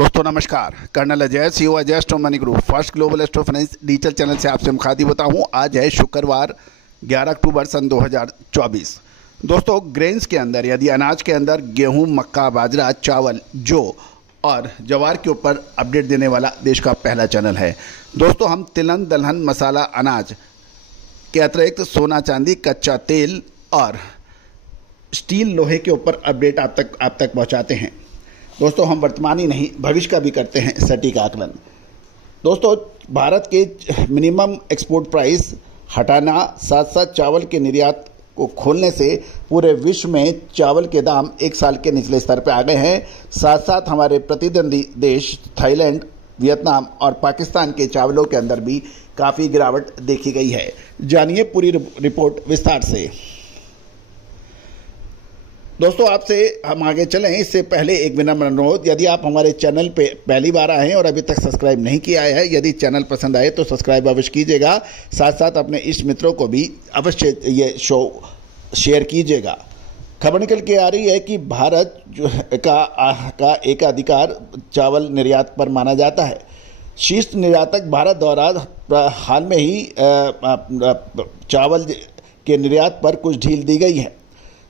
दोस्तों नमस्कार। Colonel Ajay CEO Ajay astro money group first global astro finance digital channel से आपसे मुखातिब होता हूं। आज है शुक्रवार 11 अक्टूबर सन 2024। दोस्तों ग्रेन्स के अंदर यदि अनाज के अंदर गेहूं, मक्का, बाजरा, चावल, जौ और ज्वार के ऊपर अपडेट देने वाला देश का पहला चैनल है। दोस्तों हम तिलहन, दलहन, मसाला, अनाज के अतिरिक्त सोना, चांदी, कच्चा तेल और स्टील, लोहे के ऊपर अपडेट आप तक पहुंचाते हैं। दोस्तों हम वर्तमान ही नहीं भविष्य का भी करते हैं सटीक आकलन। दोस्तों भारत के मिनिमम एक्सपोर्ट प्राइस हटाना, साथ साथ चावल के निर्यात को खोलने से पूरे विश्व में चावल के दाम एक साल के निचले स्तर पर आ गए हैं। साथ साथ हमारे प्रतिद्वंदी देश थाईलैंड, वियतनाम और पाकिस्तान के चावलों के अंदर भी काफ़ी गिरावट देखी गई है। जानिए पूरी रिपोर्ट विस्तार से। दोस्तों आपसे हम आगे चलें इससे पहले एक विनम्र अनुरोध, यदि आप हमारे चैनल पे पहली बार आए हैं और अभी तक सब्सक्राइब नहीं किया है, यदि चैनल पसंद आए तो सब्सक्राइब अवश्य कीजिएगा। साथ साथ अपने इष्ट मित्रों को भी अवश्य ये शो शेयर कीजिएगा। खबर निकल के आ रही है कि भारत का एकाधिकार चावल निर्यात पर माना जाता है। शीर्ष निर्यातक भारत द्वारा हाल में ही चावल के निर्यात पर कुछ ढील दी गई है।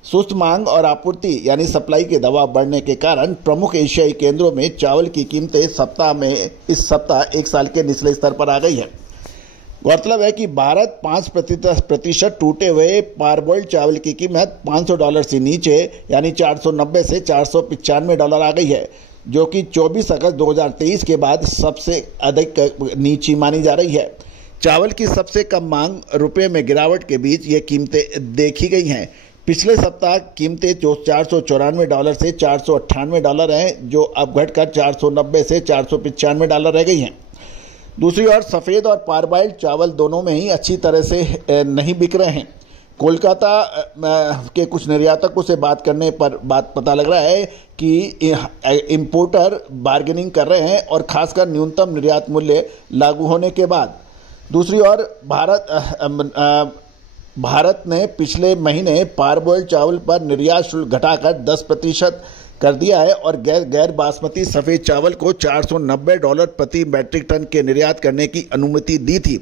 सुस्त मांग और आपूर्ति यानी सप्लाई के दबाव बढ़ने के कारण प्रमुख एशियाई केंद्रों में चावल की कीमतें इस सप्ताह एक साल के निचले स्तर पर आ गई है। गौरतलब है कि भारत 5% टूटे हुए पारबोइल्ड चावल की कीमत $500 से नीचे यानी 490 से $495 आ गई है, जो कि 24 अगस्त 2023 के बाद सबसे अधिक नीची मानी जा रही है। चावल की सबसे कम मांग, रुपये में गिरावट के बीच ये कीमतें देखी गई हैं। पिछले सप्ताह कीमतें जो $494 से $498 हैं, जो अब घटकर 490 से $495 रह गई हैं। दूसरी ओर सफ़ेद और पारबॉइल्ड चावल दोनों में ही अच्छी तरह से नहीं बिक रहे हैं। कोलकाता के कुछ निर्यातकों से बात करने पर बात पता लग रहा है कि इंपोर्टर बार्गेनिंग कर रहे हैं, और खासकर न्यूनतम निर्यात मूल्य लागू होने के बाद। दूसरी ओर भारत ने पिछले महीने पारबॉइल्ड चावल पर निर्यात शुल्क घटाकर 10% कर दिया है और गैर बासमती सफ़ेद चावल को $490 प्रति मैट्रिक टन के निर्यात करने की अनुमति दी थी।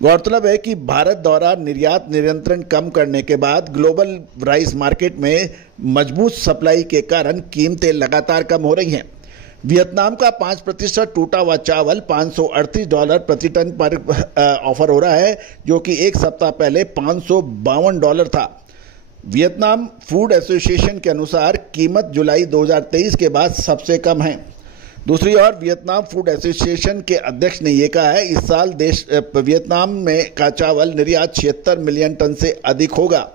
गौरतलब है कि भारत द्वारा निर्यात नियंत्रण कम करने के बाद ग्लोबल राइस मार्केट में मजबूत सप्लाई के कारण कीमतें लगातार कम हो रही हैं। वियतनाम का 5% टूटा हुआ चावल $538 प्रति टन पर ऑफर हो रहा है, जो कि एक सप्ताह पहले $552 था। वियतनाम फूड एसोसिएशन के अनुसार कीमत जुलाई 2023 के बाद सबसे कम है। दूसरी ओर वियतनाम फूड एसोसिएशन के अध्यक्ष ने यह कहा है इस साल वियतनाम में का चावल निर्यात 76 मिलियन टन से अधिक होगा।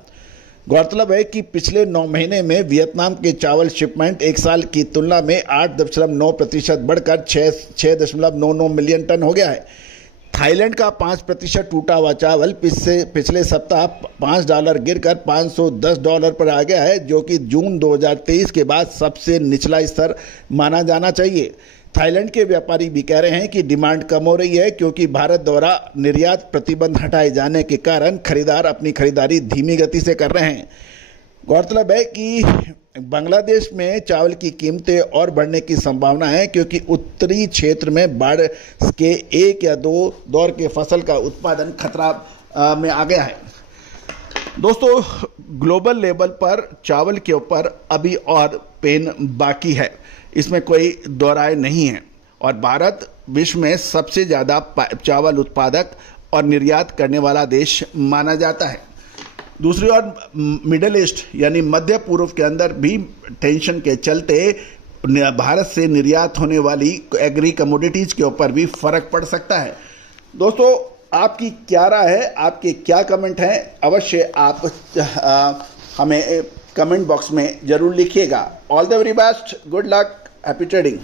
गौरतलब है कि पिछले 9 महीने में वियतनाम के चावल शिपमेंट एक साल की तुलना में 8.9% बढ़कर 6.99 मिलियन टन हो गया है। थाईलैंड का 5% टूटा हुआ चावल पिछले सप्ताह $5 गिरकर $510 पर आ गया है, जो कि जून 2023 के बाद सबसे निचला स्तर माना जाना चाहिए। थाईलैंड के व्यापारी भी कह रहे हैं कि डिमांड कम हो रही है, क्योंकि भारत द्वारा निर्यात प्रतिबंध हटाए जाने के कारण खरीदार अपनी खरीदारी धीमी गति से कर रहे हैं। गौरतलब है कि बांग्लादेश में चावल की कीमतें और बढ़ने की संभावना है, क्योंकि उत्तरी क्षेत्र में बाढ़ के 1 या 2 दौर के फसल का उत्पादन खतरा में आ गया है। दोस्तों ग्लोबल लेवल पर चावल के ऊपर अभी और पेन बाकी है, इसमें कोई दो राय नहीं है, और भारत विश्व में सबसे ज़्यादा चावल उत्पादक और निर्यात करने वाला देश माना जाता है। दूसरी ओर मिडिल ईस्ट यानी मध्य पूर्व के अंदर भी टेंशन के चलते भारत से निर्यात होने वाली एग्री कमोडिटीज़ के ऊपर भी फर्क पड़ सकता है। दोस्तों आपकी क्या राय है, आपके क्या कमेंट हैं, अवश्य आप हमें कमेंट बॉक्स में जरूर लिखिएगा। All the very best, good luck, happy trading.